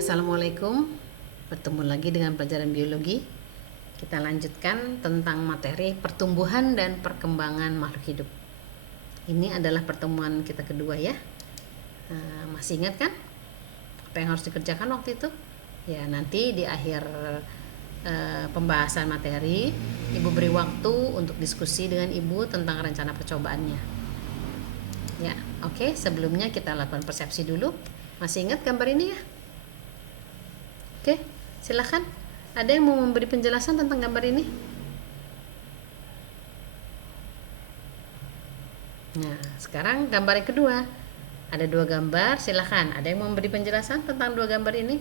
Assalamualaikum, bertemu lagi dengan pelajaran biologi. Kita lanjutkan tentang materi pertumbuhan dan perkembangan makhluk hidup. Ini adalah pertemuan kita kedua ya. Masih ingat kan apa yang harus dikerjakan waktu itu? Ya, nanti di akhir pembahasan materi, Ibu beri waktu untuk diskusi dengan Ibu tentang rencana percobaannya. Ya, oke. Sebelumnya kita lakukan persepsi dulu. Masih ingat gambar ini ya? Oke, silakan. Ada yang mau memberi penjelasan tentang gambar ini? Nah, sekarang gambar yang kedua. Ada dua gambar, silakan. Ada yang mau memberi penjelasan tentang dua gambar ini?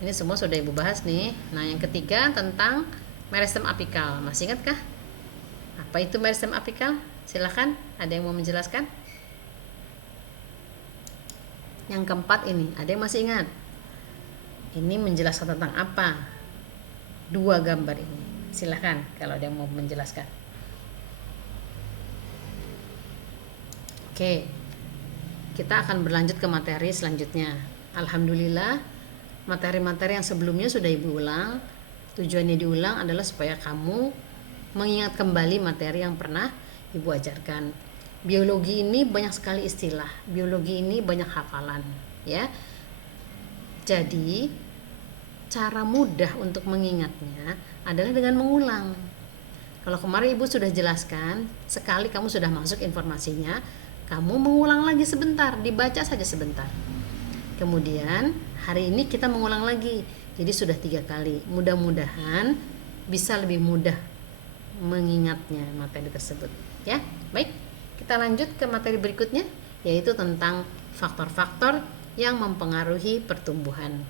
Ini semua sudah Ibu bahas nih. Nah, yang ketiga tentang meristem apikal. Masih ingat kah? Apa itu meristem apikal? Silakan. Ada yang mau menjelaskan? Yang keempat ini, ada yang masih ingat? Ini menjelaskan tentang apa? Dua gambar ini. Silakan kalau ada yang mau menjelaskan. Oke. Kita akan berlanjut ke materi selanjutnya. Alhamdulillah, materi-materi yang sebelumnya sudah Ibu ulang. Tujuannya diulang adalah supaya kamu mengingat kembali materi yang pernah Ibu ajarkan. Biologi ini banyak sekali istilah. Biologi ini banyak hafalan, ya. Jadi, cara mudah untuk mengingatnya adalah dengan mengulang. Kalau kemarin Ibu sudah jelaskan, sekali kamu sudah masuk informasinya, kamu mengulang lagi sebentar, dibaca saja sebentar. Kemudian hari ini kita mengulang lagi, jadi sudah 3 kali. Mudah-mudahan bisa lebih mudah mengingatnya materi tersebut. Ya, baik. Kita lanjut ke materi berikutnya, yaitu tentang faktor-faktor yang mempengaruhi pertumbuhan.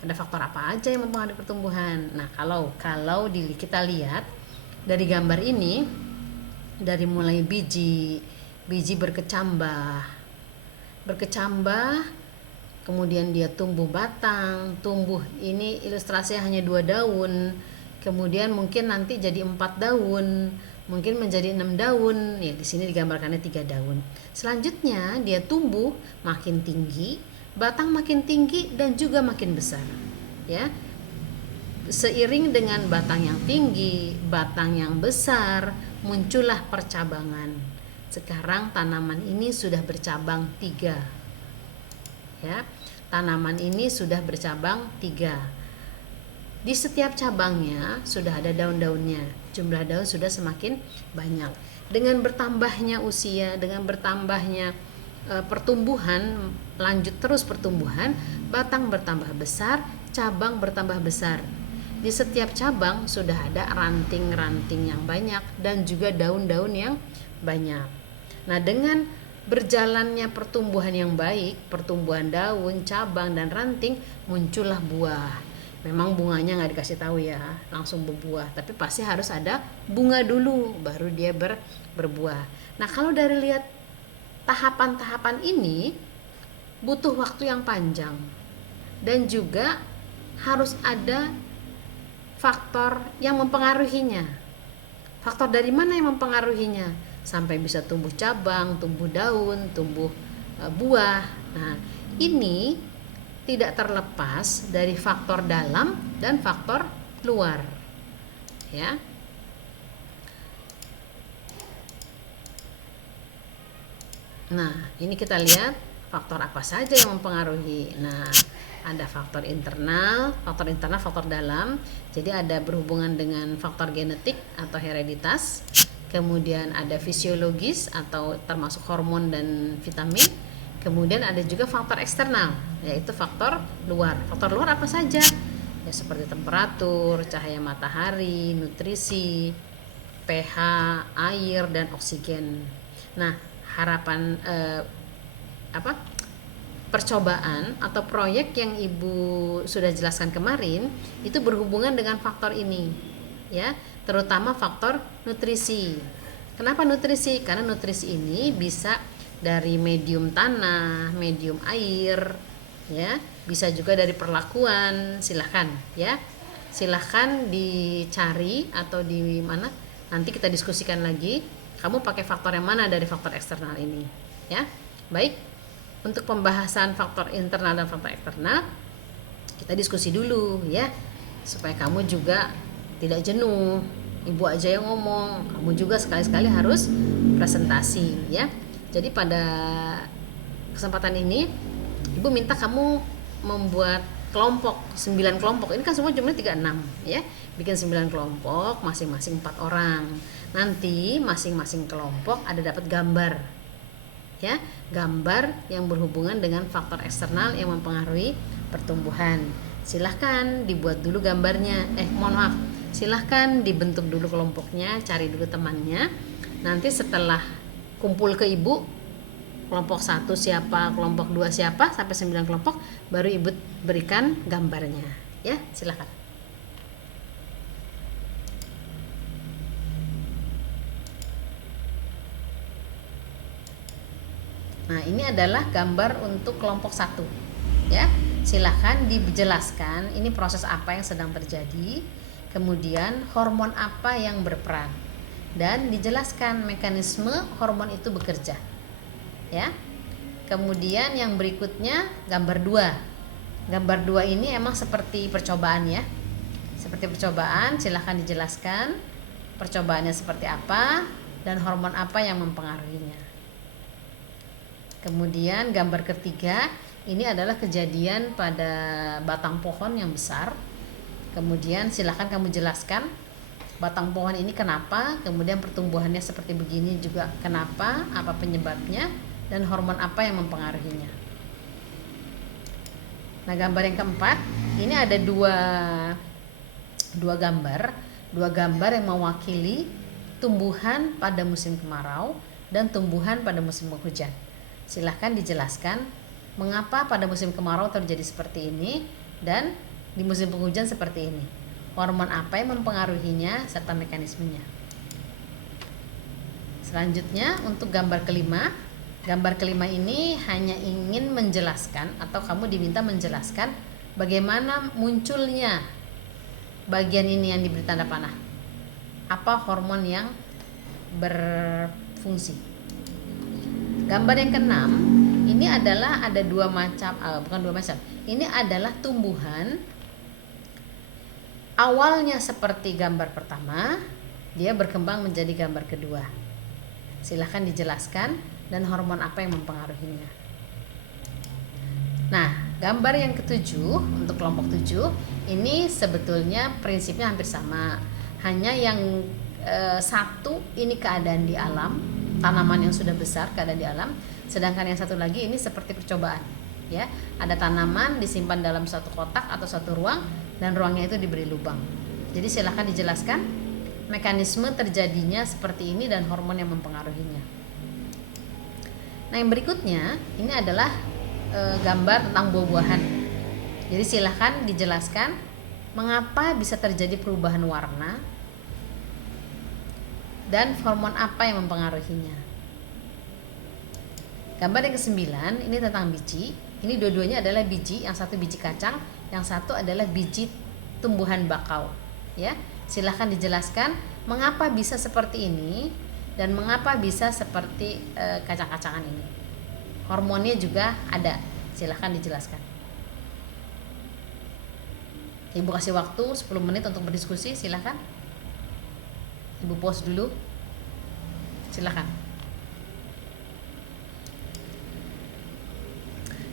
Ada faktor apa aja yang mempengaruhi pertumbuhan? Nah, kalau kita lihat dari gambar ini, dari mulai biji berkecambah, kemudian dia tumbuh batang, tumbuh ini ilustrasinya hanya 2 daun, kemudian mungkin nanti jadi 4 daun, mungkin menjadi 6 daun. Ya, di sini digambarkannya 3 daun. Selanjutnya dia tumbuh makin tinggi, batang makin tinggi dan juga makin besar. Ya. Seiring dengan batang yang tinggi, batang yang besar, muncullah percabangan. Sekarang tanaman ini sudah bercabang 3. Ya. Tanaman ini sudah bercabang 3. Di setiap cabangnya sudah ada daun-daunnya. Jumlah daun sudah semakin banyak. Dengan bertambahnya usia, dengan bertambahnya pertumbuhan, lanjut terus pertumbuhan, batang bertambah besar, cabang bertambah besar. Di setiap cabang sudah ada ranting-ranting yang banyak dan juga daun-daun yang banyak. Nah, dengan berjalannya pertumbuhan yang baik, pertumbuhan daun, cabang, dan ranting, muncullah buah. Memang bunganya nggak dikasih tahu ya, langsung berbuah. Tapi pasti harus ada bunga dulu, baru dia berbuah. Nah, kalau dari lihat tahapan-tahapan ini, butuh waktu yang panjang. Dan juga harus ada faktor yang mempengaruhinya. Faktor dari mana yang mempengaruhinya? Sampai bisa tumbuh cabang, tumbuh daun, tumbuh buah. Nah, ini tidak terlepas dari faktor dalam dan faktor luar. Ya. Nah, ini kita lihat faktor apa saja yang mempengaruhi. Nah, ada faktor internal, faktor dalam. Jadi ada berhubungan dengan faktor genetik atau hereditas. Kemudian ada fisiologis atau termasuk hormon dan vitamin. Kemudian ada juga faktor eksternal, yaitu faktor luar. Faktor luar apa saja? Ya, seperti temperatur, cahaya matahari, nutrisi, pH, air, dan oksigen. Nah, harapan percobaan atau proyek yang Ibu sudah jelaskan kemarin itu berhubungan dengan faktor ini, ya, terutama faktor nutrisi. Kenapa nutrisi? Karena nutrisi ini bisa dari medium tanah, medium air, ya, bisa juga dari perlakuan. Silahkan dicari atau di mana, nanti kita diskusikan lagi. Kamu pakai faktor yang mana dari faktor eksternal ini, ya. Baik, untuk pembahasan faktor internal dan faktor eksternal, Kita diskusi dulu ya, supaya kamu juga tidak jenuh. Ibu aja yang ngomong, kamu juga sekali-sekali harus presentasi ya. Jadi pada kesempatan ini Ibu minta kamu membuat kelompok 9 kelompok. Ini kan semua jumlahnya 36 ya. Bikin 9 kelompok, masing-masing 4 orang. Nanti masing-masing kelompok ada dapat gambar. Ya, gambar yang berhubungan dengan faktor eksternal yang mempengaruhi pertumbuhan. Silahkan dibuat dulu gambarnya. Mohon maaf. Silahkan dibentuk dulu kelompoknya, cari dulu temannya. Nanti setelah kumpul ke Ibu, kelompok 1 siapa, kelompok 2 siapa, sampai 9 kelompok, baru Ibu berikan gambarnya. Ya, silakan. Nah, ini adalah gambar untuk kelompok 1. Ya, silakan dijelaskan ini proses apa yang sedang terjadi, kemudian hormon apa yang berperan, dan dijelaskan mekanisme hormon itu bekerja. Ya. Kemudian yang berikutnya gambar 2. Gambar 2 ini emang seperti percobaan ya. Seperti percobaan, silahkan dijelaskan percobaannya seperti apa dan hormon apa yang mempengaruhinya. Kemudian gambar ketiga, ini adalah kejadian pada batang pohon yang besar. Kemudian silahkan kamu jelaskan batang pohon ini kenapa, kemudian pertumbuhannya seperti begini juga kenapa, apa penyebabnya, dan hormon apa yang mempengaruhinya. Nah, gambar yang keempat, ini ada dua gambar yang mewakili tumbuhan pada musim kemarau dan tumbuhan pada musim penghujan. Silahkan dijelaskan mengapa pada musim kemarau terjadi seperti ini dan di musim penghujan seperti ini. Hormon apa yang mempengaruhinya serta mekanismenya. Selanjutnya untuk gambar kelima. Gambar kelima ini hanya ingin menjelaskan atau kamu diminta menjelaskan bagaimana munculnya bagian ini yang diberi tanda panah. Apa hormon yang berfungsi. Gambar yang keenam, ini adalah ada bukan dua macam. Ini adalah tumbuhan awalnya seperti gambar pertama, dia berkembang menjadi gambar kedua. Silahkan dijelaskan dan hormon apa yang mempengaruhinya. Nah, gambar yang ketujuh untuk kelompok 7 ini sebetulnya prinsipnya hampir sama. Hanya yang satu ini keadaan di alam, tanaman yang sudah besar keadaan di alam, sedangkan yang satu lagi ini seperti percobaan. Ya, ada tanaman disimpan dalam satu kotak atau satu ruang dan ruangnya itu diberi lubang. Jadi silakan dijelaskan mekanisme terjadinya seperti ini dan hormon yang mempengaruhinya. Nah, yang berikutnya ini adalah gambar tentang buah-buahan. Jadi silahkan dijelaskan mengapa bisa terjadi perubahan warna dan hormon apa yang mempengaruhinya. Gambar yang ke-9 ini tentang biji. Ini dua-duanya adalah biji, yang satu biji kacang, yang satu adalah biji tumbuhan bakau. Ya, silahkan dijelaskan mengapa bisa seperti ini dan mengapa bisa seperti kacang-kacangan ini. Hormonnya juga ada, silahkan dijelaskan. Ibu kasih waktu 10 menit untuk berdiskusi, silahkan. Ibu pause dulu, silahkan.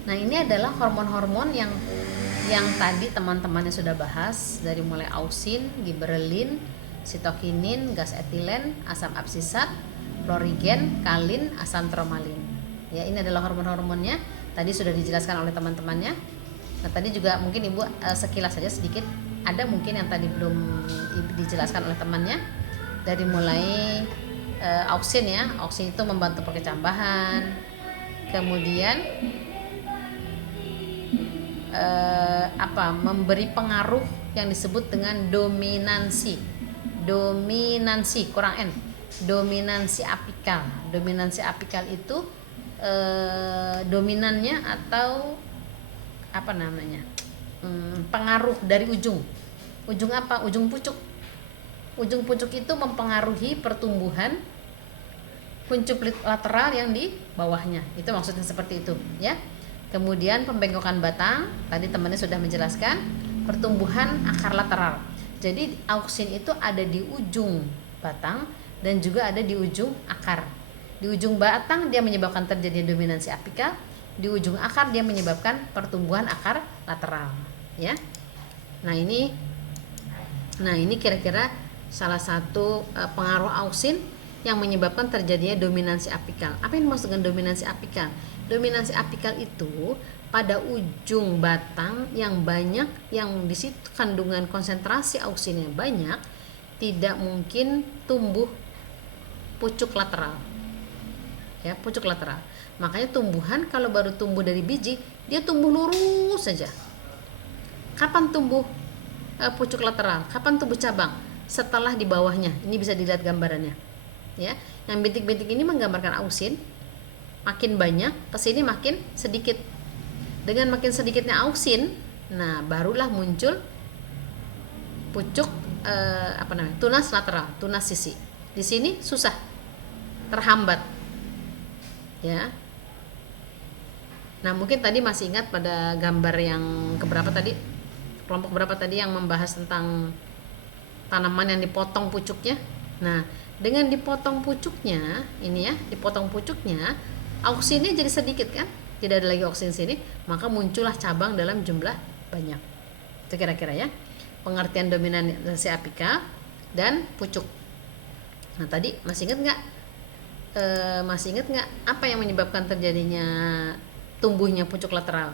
Nah, ini adalah hormon-hormon yang tadi teman-temannya sudah bahas, dari mulai ausin, giberelin, sitokinin, gas etilen, asam absisat, klorigen, kalin, asam tromalin. Ya, ini adalah hormon-hormonnya. Tadi sudah dijelaskan oleh teman-temannya. Nah, tadi juga mungkin Ibu sekilas saja sedikit. Ada mungkin yang tadi belum dijelaskan oleh temannya. Dari mulai auksin ya. Auksin itu membantu perkecambahan. Kemudian memberi pengaruh yang disebut dengan dominansi, kurang N, dominansi apikal. Dominansi apikal itu dominannya atau pengaruh dari ujung pucuk. Ujung pucuk itu mempengaruhi pertumbuhan kuncup lateral yang di bawahnya. Itu maksudnya seperti itu ya. Kemudian pembengkokan batang, tadi temannya sudah menjelaskan, pertumbuhan akar lateral. Jadi auksin itu ada di ujung batang dan juga ada di ujung akar. Di ujung batang dia menyebabkan terjadinya dominansi apikal, di ujung akar dia menyebabkan pertumbuhan akar lateral, ya. Nah ini kira-kira salah satu pengaruh auksin yang menyebabkan terjadinya dominansi apikal. Apa yang dimaksud dengan dominansi apikal? Dominansi apikal itu pada ujung batang yang banyak, yang di situ kandungan konsentrasi auksinnya banyak, tidak mungkin tumbuh pucuk lateral. Ya, pucuk lateral. Makanya tumbuhan kalau baru tumbuh dari biji, dia tumbuh lurus saja. Kapan tumbuh pucuk lateral? Kapan tumbuh cabang? Setelah di bawahnya. Ini bisa dilihat gambarannya. Ya, yang bintik-bintik ini menggambarkan auksin. Makin banyak, kesini makin sedikit. Dengan makin sedikitnya auksin, nah barulah muncul pucuk tunas lateral, tunas sisi. Di sini susah, terhambat, ya. Nah mungkin tadi masih ingat pada gambar yang keberapa tadi, kelompok berapa tadi yang membahas tentang tanaman yang dipotong pucuknya. Nah dengan dipotong pucuknya, ini ya, dipotong pucuknya, auksinnya jadi sedikit kan, tidak ada lagi auksin sini, maka muncullah cabang dalam jumlah banyak. Itu kira-kira ya pengertian dominansi apikal dan pucuk. Nah tadi masih ingat nggak apa yang menyebabkan terjadinya tumbuhnya pucuk lateral?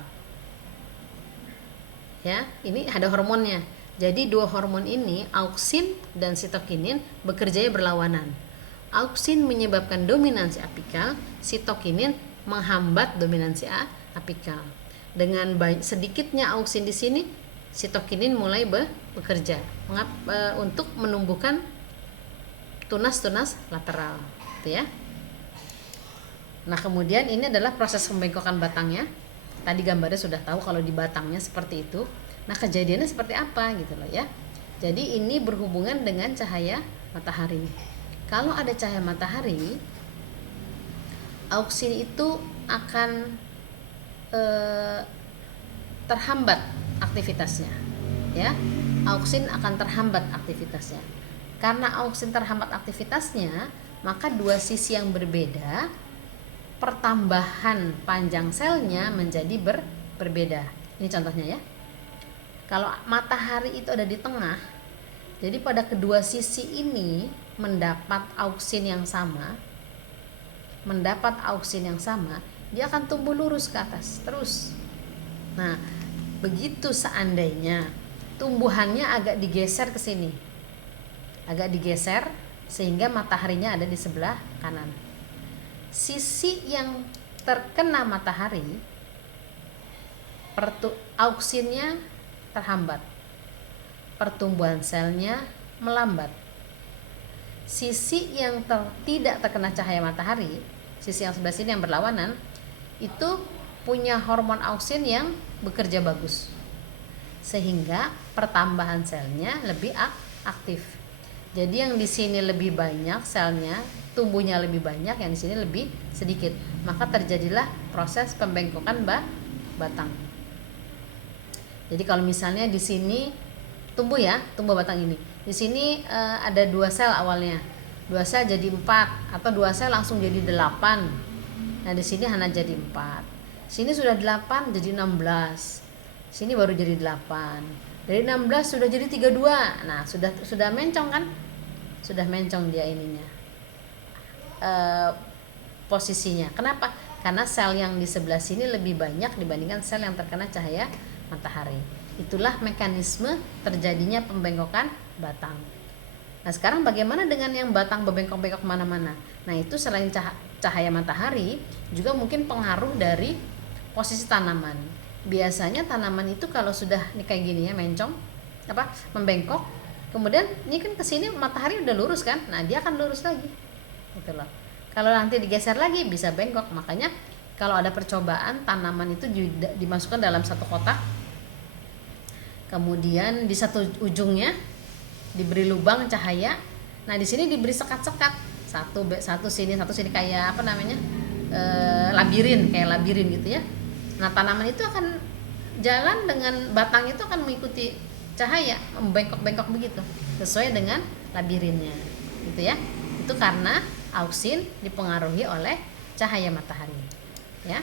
Ya, ini ada hormonnya. Jadi dua hormon ini, auksin dan sitokinin, bekerjanya berlawanan. Auksin menyebabkan dominansi apikal, sitokinin menghambat dominansi apikal. Dengan sedikitnya auksin di sini, sitokinin mulai bekerja untuk menumbuhkan tunas-tunas lateral, gitu ya. Nah, kemudian ini adalah proses pembengkokan batangnya. Tadi gambarnya sudah tahu kalau di batangnya seperti itu. Nah, kejadiannya seperti apa gitu loh ya. Jadi ini berhubungan dengan cahaya matahari. Kalau ada cahaya matahari, auksin itu akan terhambat aktivitasnya, ya. Auksin akan terhambat aktivitasnya. Karena auksin terhambat aktivitasnya, maka dua sisi yang berbeda, pertambahan panjang selnya menjadi berbeda. Ini contohnya ya. Kalau matahari itu ada di tengah, jadi pada kedua sisi ini mendapat auksin yang sama, dia akan tumbuh lurus ke atas terus. Nah, begitu seandainya tumbuhannya agak digeser ke sini, sehingga mataharinya ada di sebelah kanan. Sisi yang terkena matahari, auksinnya terhambat, pertumbuhan selnya melambat. Sisi yang tidak terkena cahaya matahari, sisi yang sebelah sini yang berlawanan, itu punya hormon auksin yang bekerja bagus, sehingga pertambahan selnya lebih aktif. Jadi yang di sini lebih banyak selnya, tumbuhnya lebih banyak, yang di sini lebih sedikit, maka terjadilah proses pembengkokan batang. Jadi kalau misalnya di sini tumbuh batang ini, di sini ada 2 sel awalnya, 2 sel jadi 4, atau 2 sel langsung jadi 8. Nah di sini hanya jadi 4, sini sudah 8 jadi 16, sini baru jadi 8, dari 16 sudah jadi 32. Nah sudah mencong kan, sudah mencong dia ininya, posisinya. Kenapa? Karena sel yang di sebelah sini lebih banyak dibandingkan sel yang terkena cahaya matahari. Itulah mekanisme terjadinya pembengkokan batang. Nah sekarang bagaimana dengan yang batang bebengkok-bengkok kemana-mana? Nah itu selain cahaya matahari, juga mungkin pengaruh dari posisi tanaman. Biasanya tanaman itu kalau sudah kayak gini ya, mencong, membengkok, kemudian ini kan kesini matahari udah lurus kan, nah dia akan lurus lagi, gitu loh. Kalau nanti digeser lagi bisa bengkok. Makanya kalau ada percobaan, tanaman itu dimasukkan dalam satu kotak, kemudian di satu ujungnya diberi lubang cahaya. Nah di sini diberi sekat-sekat, satu sini kayak labirin gitu ya. Nah, tanaman itu akan jalan dengan batang itu akan mengikuti cahaya, bengkok-bengkok begitu, sesuai dengan labirinnya, gitu ya. Itu karena auksin dipengaruhi oleh cahaya matahari, ya.